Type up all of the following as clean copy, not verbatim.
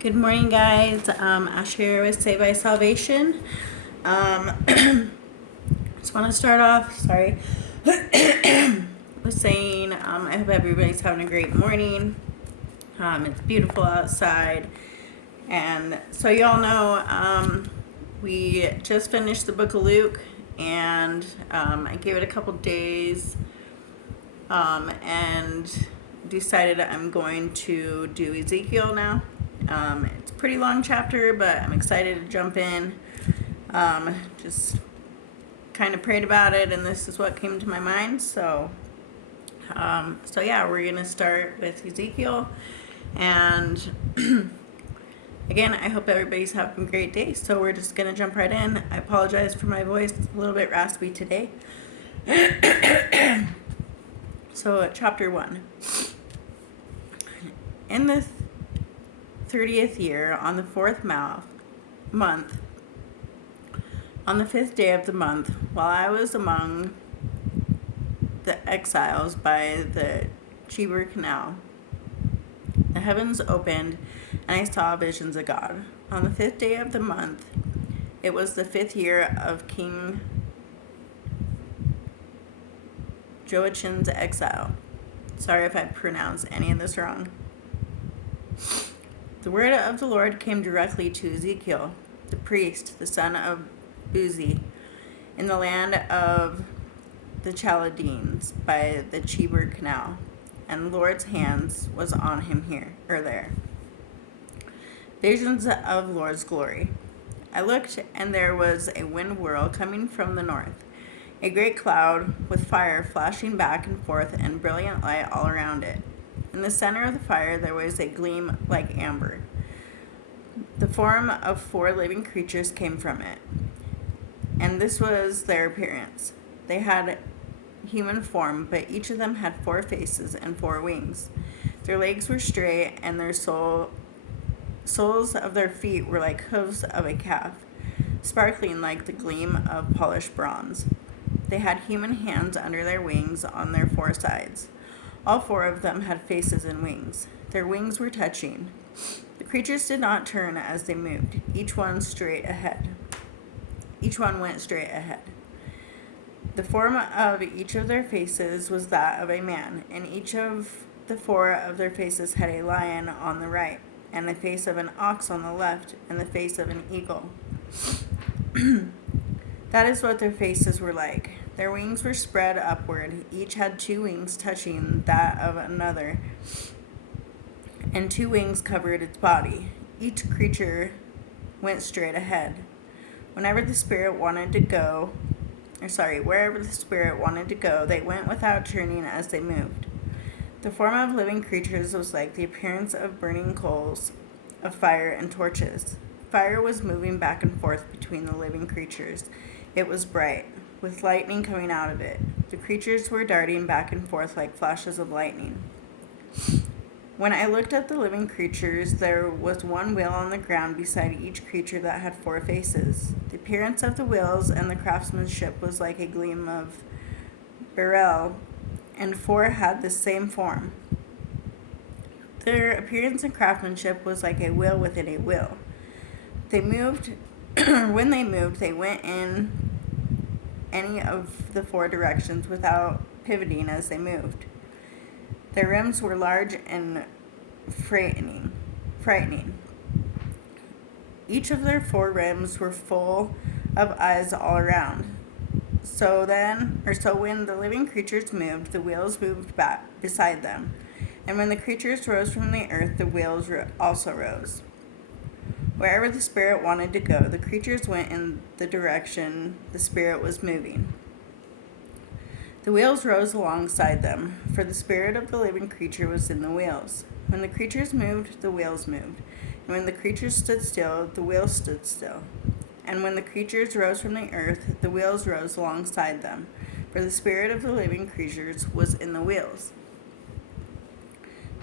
Good morning, guys. Asher here with Saved by Salvation. Just want to start off, with saying I hope everybody's having a great morning. It's beautiful outside. And so, y'all know we just finished the book of Luke, and I gave it a couple days and decided I'm going to do Ezekiel now. It's a pretty long chapter, but I'm excited to jump in. Just kind of prayed about it, and this is what came to my mind. So yeah, we're gonna start with Ezekiel, and again, I hope everybody's having a great day. So we're just gonna jump right in. I apologize for my voice; it's a little bit raspy today. So, chapter 1. In the 30th year, on the 4th month, on the 5th day of the month, while I was among the exiles by the Chebar Canal, the heavens opened, and I saw visions of God. On the 5th day of the month, it was the 5th year of King Joachim's exile. Sorry if I pronounce any of this wrong. The word of the Lord came directly to Ezekiel, the priest, the son of Buzi, in the land of the Chaldeans by the Chebar Canal, and the Lord's hands was on him here or there. Visions of Lord's glory. I looked, and there was a wind whirl coming from the north, a great cloud with fire flashing back and forth and brilliant light all around it. In the center of the fire there was a gleam like amber. The form of 4 living creatures came from it, and this was their appearance. They had human form, but each of them had 4 faces and 4 wings. Their legs were straight, and their soles of their feet were like hooves of a calf, sparkling like the gleam of polished bronze. They had human hands under their wings on their 4 sides. All 4 of them had faces and wings. Their wings were touching. The creatures did not turn as they moved. Each one went straight ahead. The form of each of their faces was that of a man, and each of the 4 of their faces had a lion on the right, and the face of an ox on the left, and the face of an eagle. That is what their faces were like. Their wings were spread upward. Each had 2 wings touching that of another, and 2 wings covered its body. Each creature went straight ahead. Wherever the spirit wanted to go, they went without turning as they moved. The form of living creatures was like the appearance of burning coals of fire and torches. Fire was moving back and forth between the living creatures. It was bright, with lightning coming out of it. The creatures were darting back and forth like flashes of lightning. When I looked at the living creatures, there was 1 wheel on the ground beside each creature that had 4 faces. The appearance of the wheels and the craftsmanship was like a gleam of beryl, and 4 had the same form. Their appearance and craftsmanship was like a wheel within a wheel. They moved. When they moved, they went in any of the 4 directions without pivoting as they moved. Their rims were large and frightening. Each of their 4 rims were full of eyes all around. So when the living creatures moved, the wheels moved back beside them. And when the creatures rose from the earth, the wheels also rose. Wherever the spirit wanted to go, the creatures went in the direction the spirit was moving. The wheels rose alongside them, for the spirit of the living creature was in the wheels. When the creatures moved, the wheels moved. And when the creatures stood still, the wheels stood still. And when the creatures rose from the earth, the wheels rose alongside them, for the spirit of the living creatures was in the wheels.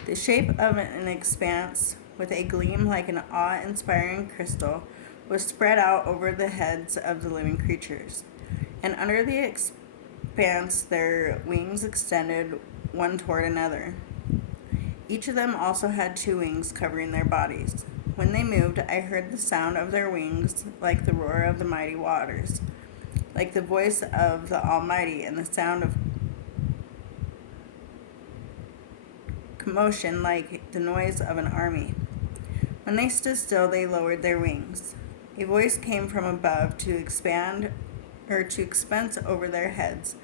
The shape of an expanse with a gleam like an awe-inspiring crystal was spread out over the heads of the living creatures. And under the expanse their wings extended one toward another. Each of them also had 2 wings covering their bodies. When they moved, I heard the sound of their wings like the roar of the mighty waters, like the voice of the Almighty, and the sound of commotion like the noise of an army. When they stood still, they lowered their wings. A voice came from above to expense over their heads.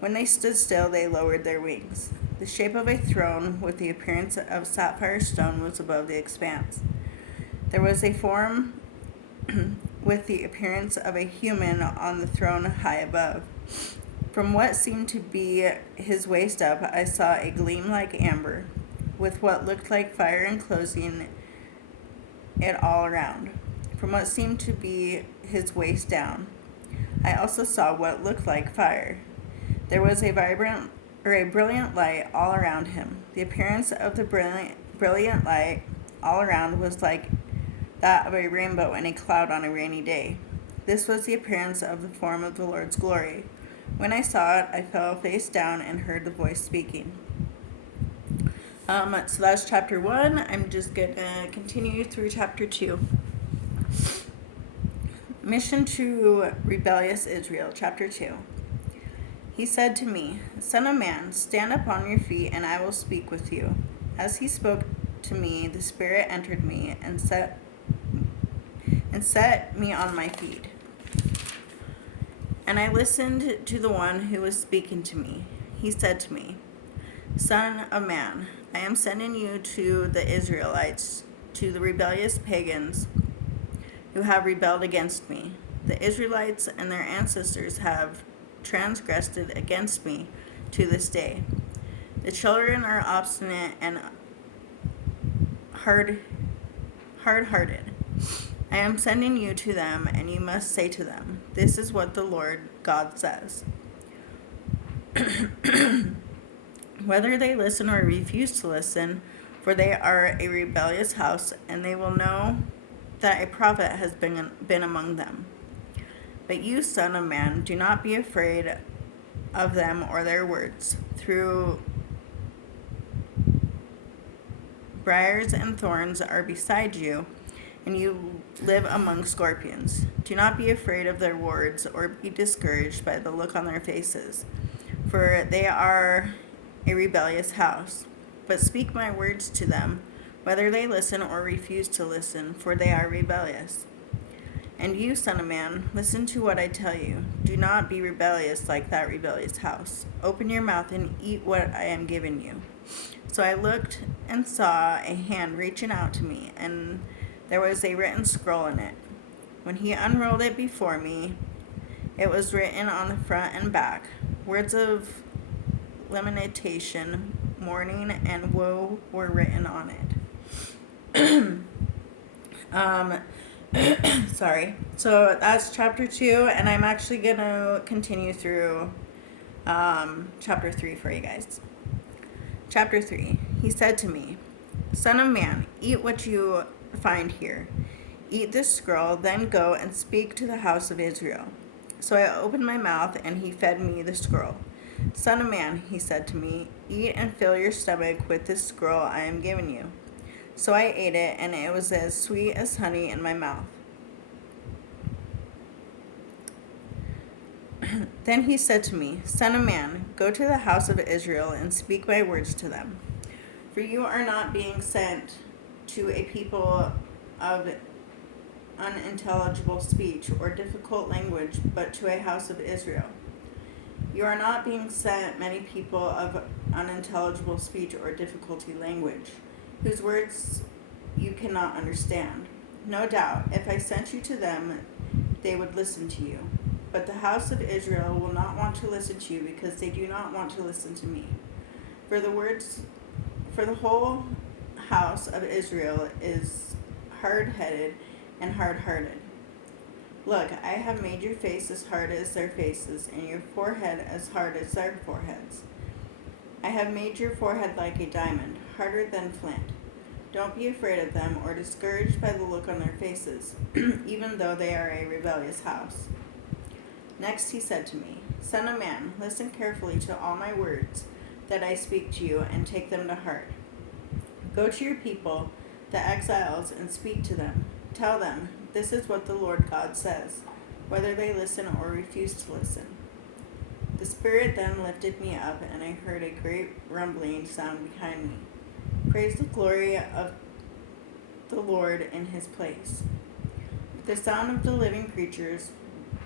When they stood still, they lowered their wings. The shape of a throne with the appearance of sapphire stone was above the expanse. There was a form with the appearance of a human on the throne high above. From what seemed to be his waist up, I saw a gleam like amber, with what looked like fire enclosing it all around. From what seemed to be his waist down, I also saw what looked like fire. There was a brilliant light all around him. The appearance of the brilliant light all around was like that of a rainbow in a cloud on a rainy day. This was the appearance of the form of the Lord's glory. When I saw it, I fell face down and heard the voice speaking. So that's chapter 1. I'm just going to continue through chapter 2. Mission to rebellious Israel, chapter 2. He said to me, Son of man, stand up on your feet, and I will speak with you. As he spoke to me, the Spirit entered me and set me on my feet. And I listened to the one who was speaking to me. He said to me, Son of man, I am sending you to the Israelites, to the rebellious pagans who have rebelled against me. The Israelites and their ancestors have transgressed against me to this day. The children are obstinate and hard-hearted. I am sending you to them, and you must say to them, This is what the Lord God says. Whether they listen or refuse to listen, for they are a rebellious house, and they will know that a prophet has been among them. But you, son of man, do not be afraid of them or their words. Through briars and thorns are beside you, and you live among scorpions. Do not be afraid of their words or be discouraged by the look on their faces, for they are a rebellious house. But speak my words to them, whether they listen or refuse to listen, for they are rebellious. And you, son of man, listen to what I tell you. Do not be rebellious like that rebellious house. Open your mouth and eat what I am giving you. So I looked and saw a hand reaching out to me, and there was a written scroll in it. When he unrolled it before me, it was written on the front and back, words of lamentation, mourning, and woe were written on it. Sorry. So that's chapter 2, and I'm actually going to continue through chapter 3 for you guys. Chapter 3. He said to me, Son of man, eat what you find here. Eat this scroll, then go and speak to the house of Israel. So I opened my mouth, and he fed me the scroll. Son of man, he said to me, eat and fill your stomach with this scroll I am giving you. So I ate it, and it was as sweet as honey in my mouth. Then he said to me, Son of man, go to the house of Israel and speak my words to them. For you are not being sent to a people of unintelligible speech or difficult language, but to a house of Israel. You are not being sent many people of unintelligible speech or difficulty language, whose words you cannot understand. No doubt, if I sent you to them, they would listen to you. But the house of Israel will not want to listen to you because they do not want to listen to me. For the whole house of Israel is hard-headed and hard-hearted. Look, I have made your face as hard as their faces, and your forehead as hard as their foreheads. I have made your forehead like a diamond, harder than flint. Don't be afraid of them or discouraged by the look on their faces, even though they are a rebellious house. Next he said to me, Son of man, listen carefully to all my words that I speak to you and take them to heart. Go to your people, the exiles and speak to them. Tell them, this is what the Lord God says, whether they listen or refuse to listen. The Spirit then lifted me up, and I heard a great rumbling sound behind me. Praise the glory of the Lord in his place. With the sound of the living creatures,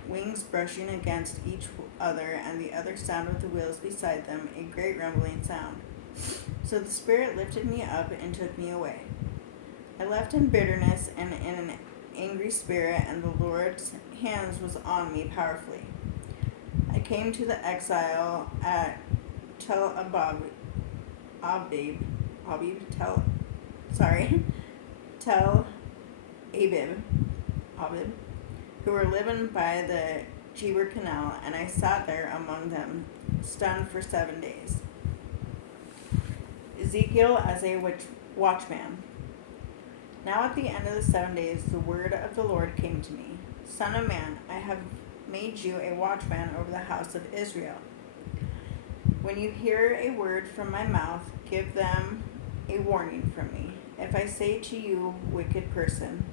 wings brushing against each other, and the other sound of the wheels beside them, a great rumbling sound. So the Spirit lifted me up and took me away. I left in bitterness and in an angry spirit, and the Lord's hands was on me powerfully. I came to the exile at Tel Abib, who were living by the Chebar Canal, and I sat there among them, stunned for 7 days. Ezekiel as a watchman. Now at the end of the 7 days, the word of the Lord came to me. Son of man, I have made you a watchman over the house of Israel. When you hear a word from my mouth, give them a warning from me. If I say to the wicked person,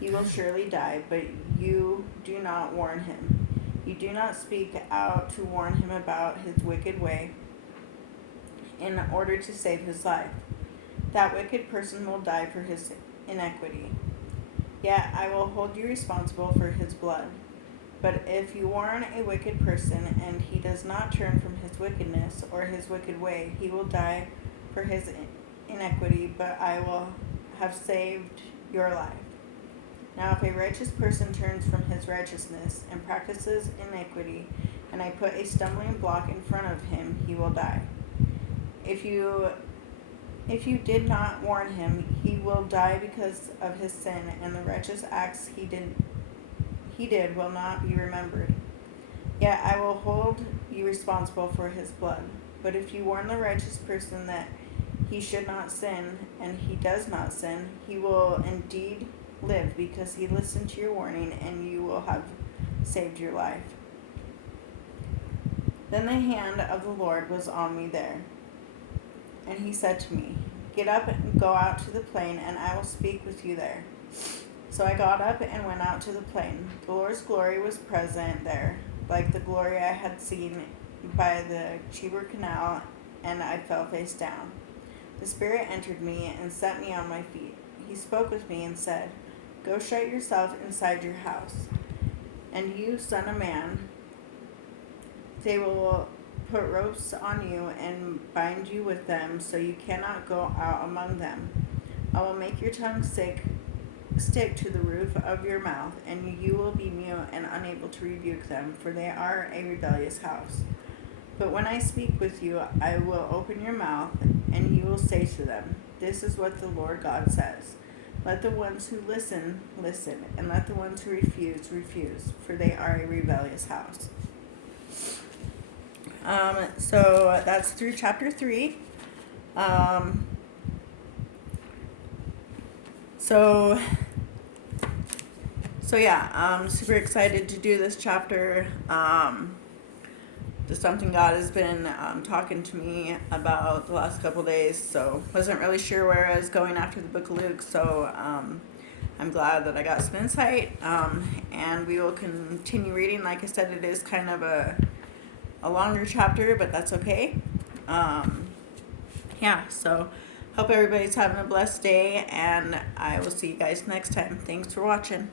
he will surely die, but you do not warn him. You do not speak out to warn him about his wicked way in order to save his life. That wicked person will die for his iniquity. Yet I will hold you responsible for his blood. But if you warn a wicked person and he does not turn from his wickedness or his wicked way, he will die for his iniquity, but I will have saved your life. Now if a righteous person turns from his righteousness and practices iniquity, and I put a stumbling block in front of him, he will die. If you did not warn him, he will die because of his sin, and the righteous acts he did will not be remembered. Yet I will hold you responsible for his blood. But if you warn the righteous person that he should not sin, and he does not sin, he will indeed live because he listened to your warning, and you will have saved your life. Then the hand of the Lord was on me there, and he said to me, get up and go out to the plain, and I will speak with you there. So I got up and went out to the plain. The Lord's glory was present there, like the glory I had seen by the Chebar Canal, and I fell face down. The Spirit entered me and set me on my feet. He spoke with me and said, go shut yourself inside your house. And you, son of man, they will put ropes on you and bind you with them, so you cannot go out among them. I will make your tongue stick to the roof of your mouth, and you will be mute and unable to rebuke them, for they are a rebellious house. But when I speak with you, I will open your mouth, and you will say to them, this is what the Lord God says. Let the ones who listen, listen, and let the ones who refuse, refuse, for they are a rebellious house. So that's through chapter 3. So yeah, I'm super excited to do this chapter. Just something God has been talking to me about the last couple days. So wasn't really sure where I was going after the book of Luke. So I'm glad that I got some insight. And we will continue reading. Like I said, it is kind of a longer chapter, but that's okay. So hope everybody's having a blessed day, and I will see you guys next time. Thanks for watching.